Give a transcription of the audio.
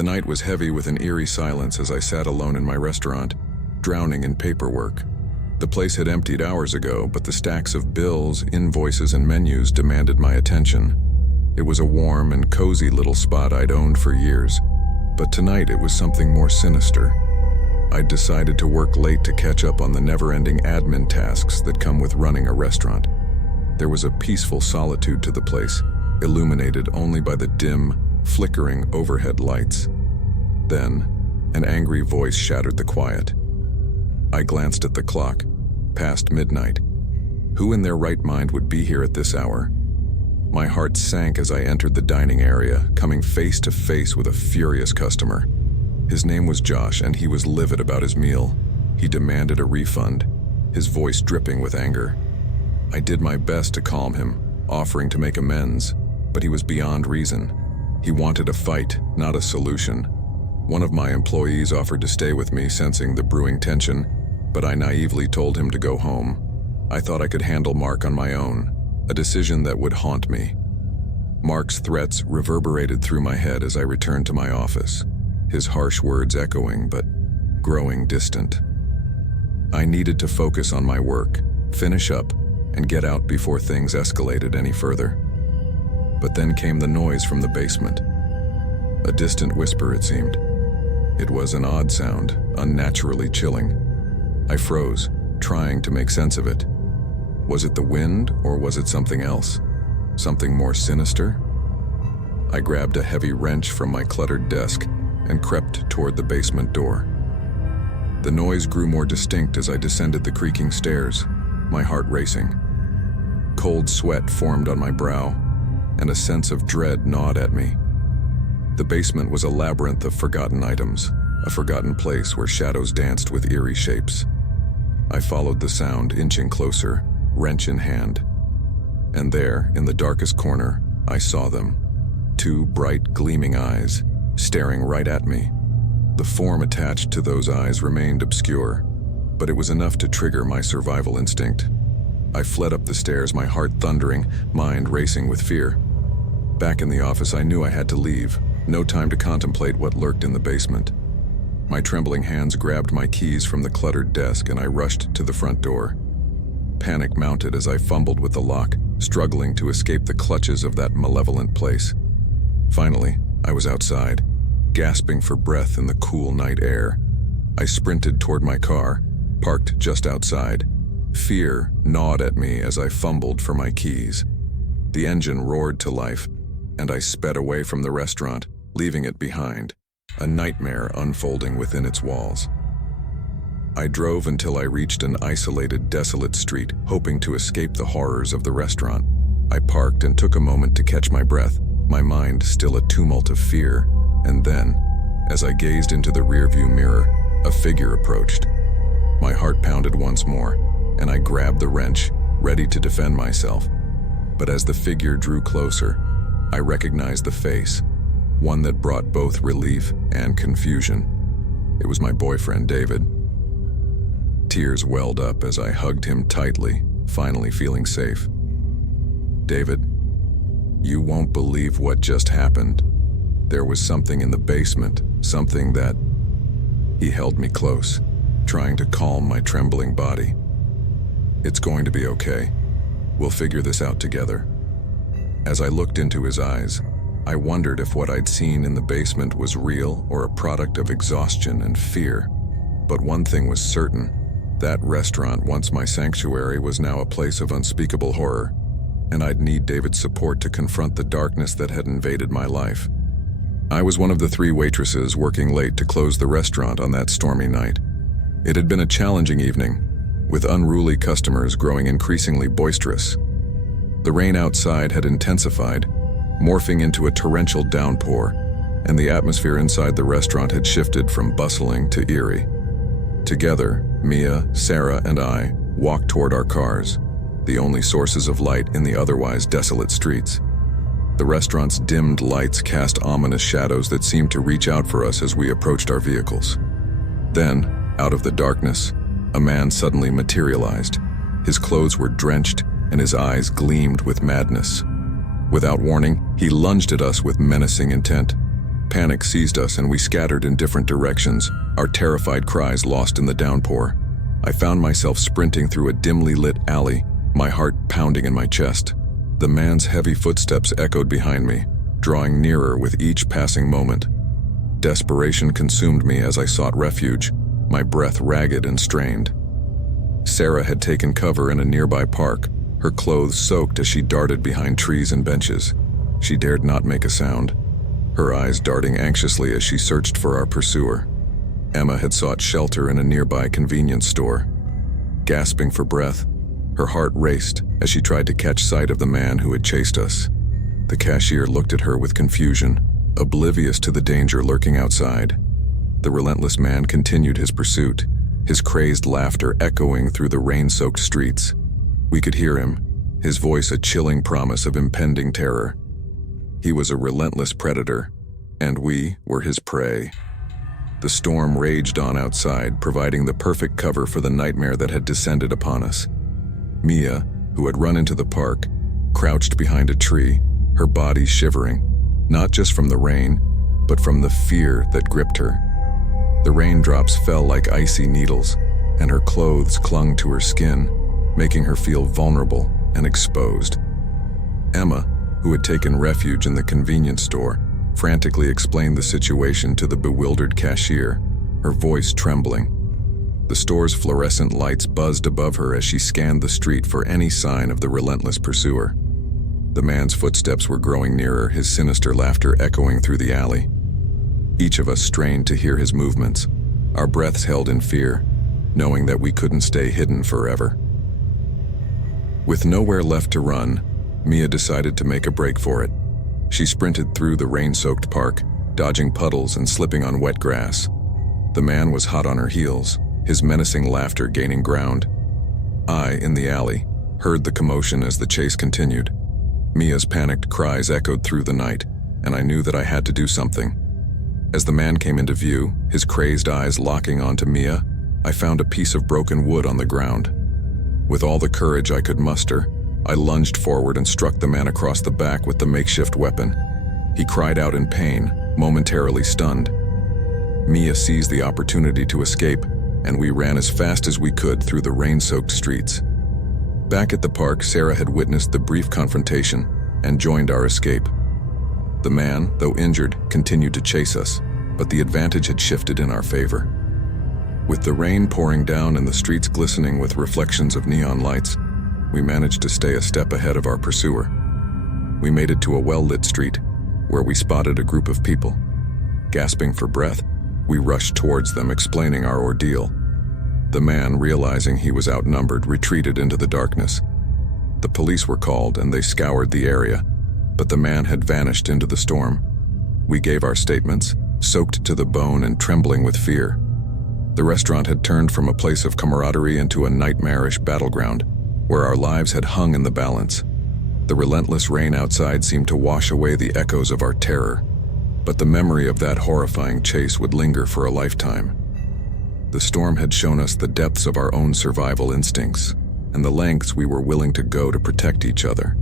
The night was heavy with an eerie silence as I sat alone in my restaurant, drowning in paperwork. The place had emptied hours ago, but the stacks of bills, invoices, and menus demanded my attention. It was a warm and cozy little spot I'd owned for years, but tonight it was something more sinister. I'd decided to work late to catch up on the never-ending admin tasks that come with running a restaurant. There was a peaceful solitude to the place, illuminated only by the dim, flickering overhead lights. Then, an angry voice shattered the quiet. I glanced at the clock, past midnight. Who in their right mind would be here at this hour? My heart sank as I entered the dining area, coming face to face with a furious customer. His name was Josh, and he was livid about his meal. He demanded a refund, his voice dripping with anger. I did my best to calm him, offering to make amends, but he was beyond reason. He wanted a fight, not a solution. One of my employees offered to stay with me, sensing the brewing tension, but I naively told him to go home. I thought I could handle Mark on my own, a decision that would haunt me. Mark's threats reverberated through my head as I returned to my office, his harsh words echoing but growing distant. I needed to focus on my work, finish up, and get out before things escalated any further. But then came the noise from the basement. A distant whisper, it seemed. It was an odd sound, unnaturally chilling. I froze, trying to make sense of it. Was it the wind, or was it something else? Something more sinister? I grabbed a heavy wrench from my cluttered desk and crept toward the basement door. The noise grew more distinct as I descended the creaking stairs, my heart racing. Cold sweat formed on my brow, and a sense of dread gnawed at me. The basement was a labyrinth of forgotten items, a forgotten place where shadows danced with eerie shapes. I followed the sound, inching closer, wrench in hand. And there, in the darkest corner, I saw them. Two bright, gleaming eyes, staring right at me. The form attached to those eyes remained obscure, but it was enough to trigger my survival instinct. I fled up the stairs, my heart thundering, mind racing with fear. Back in the office, I knew I had to leave. No time to contemplate what lurked in the basement. My trembling hands grabbed my keys from the cluttered desk and I rushed to the front door. Panic mounted as I fumbled with the lock, struggling to escape the clutches of that malevolent place. Finally, I was outside, gasping for breath in the cool night air. I sprinted toward my car, parked just outside. Fear gnawed at me as I fumbled for my keys. The engine roared to life, and I sped away from the restaurant, leaving it behind, a nightmare unfolding within its walls. I drove until I reached an isolated, desolate street, hoping to escape the horrors of the restaurant. I parked and took a moment to catch my breath, my mind still a tumult of fear, and then, as I gazed into the rearview mirror, a figure approached. My heart pounded once more, and I grabbed the wrench, ready to defend myself. But as the figure drew closer, I recognized the face, one that brought both relief and confusion. It was my boyfriend, David. Tears welled up as I hugged him tightly, finally feeling safe. David, you won't believe what just happened. There was something in the basement, something that... He held me close, trying to calm my trembling body. It's going to be okay. We'll figure this out together. As I looked into his eyes, I wondered if what I'd seen in the basement was real or a product of exhaustion and fear. But one thing was certain. That restaurant, once my sanctuary, was now a place of unspeakable horror, and I'd need David's support to confront the darkness that had invaded my life. I was one of the 3 waitresses working late to close the restaurant on that stormy night. It had been a challenging evening, with unruly customers growing increasingly boisterous. The rain outside had intensified, morphing into a torrential downpour, and the atmosphere inside the restaurant had shifted from bustling to eerie. Together, Mia, Sarah, and I walked toward our cars, the only sources of light in the otherwise desolate streets. The restaurant's dimmed lights cast ominous shadows that seemed to reach out for us as we approached our vehicles. Then, out of the darkness, a man suddenly materialized. His clothes were drenched, and his eyes gleamed with madness. Without warning, he lunged at us with menacing intent. Panic seized us and we scattered in different directions, our terrified cries lost in the downpour. I found myself sprinting through a dimly lit alley, my heart pounding in my chest. The man's heavy footsteps echoed behind me, drawing nearer with each passing moment. Desperation consumed me as I sought refuge, my breath ragged and strained. Sarah had taken cover in a nearby park, her clothes soaked as she darted behind trees and benches. She dared not make a sound, her eyes darting anxiously as she searched for our pursuer. Emma had sought shelter in a nearby convenience store. Gasping for breath, her heart raced as she tried to catch sight of the man who had chased us. The cashier looked at her with confusion, oblivious to the danger lurking outside. The relentless man continued his pursuit, his crazed laughter echoing through the rain-soaked streets. We could hear him, his voice a chilling promise of impending terror. He was a relentless predator, and we were his prey. The storm raged on outside, providing the perfect cover for the nightmare that had descended upon us. Mia, who had run into the park, crouched behind a tree, her body shivering, not just from the rain, but from the fear that gripped her. The raindrops fell like icy needles, and her clothes clung to her skin, making her feel vulnerable and exposed. Emma, who had taken refuge in the convenience store, frantically explained the situation to the bewildered cashier, her voice trembling. The store's fluorescent lights buzzed above her as she scanned the street for any sign of the relentless pursuer. The man's footsteps were growing nearer, his sinister laughter echoing through the alley. Each of us strained to hear his movements, our breaths held in fear, knowing that we couldn't stay hidden forever. With nowhere left to run, Mia decided to make a break for it. She sprinted through the rain-soaked park, dodging puddles and slipping on wet grass. The man was hot on her heels, his menacing laughter gaining ground. I, in the alley, heard the commotion as the chase continued. Mia's panicked cries echoed through the night, and I knew that I had to do something. As the man came into view, his crazed eyes locking onto Mia, I found a piece of broken wood on the ground. With all the courage I could muster, I lunged forward and struck the man across the back with the makeshift weapon. He cried out in pain, momentarily stunned. Mia seized the opportunity to escape, and we ran as fast as we could through the rain-soaked streets. Back at the park, Sarah had witnessed the brief confrontation and joined our escape. The man, though injured, continued to chase us, but the advantage had shifted in our favor. With the rain pouring down and the streets glistening with reflections of neon lights, we managed to stay a step ahead of our pursuer. We made it to a well-lit street, where we spotted a group of people. Gasping for breath, we rushed towards them, explaining our ordeal. The man, realizing he was outnumbered, retreated into the darkness. The police were called and they scoured the area, but the man had vanished into the storm. We gave our statements, soaked to the bone and trembling with fear. The restaurant had turned from a place of camaraderie into a nightmarish battleground, where our lives had hung in the balance. The relentless rain outside seemed to wash away the echoes of our terror, but the memory of that horrifying chase would linger for a lifetime. The storm had shown us the depths of our own survival instincts, and the lengths we were willing to go to protect each other.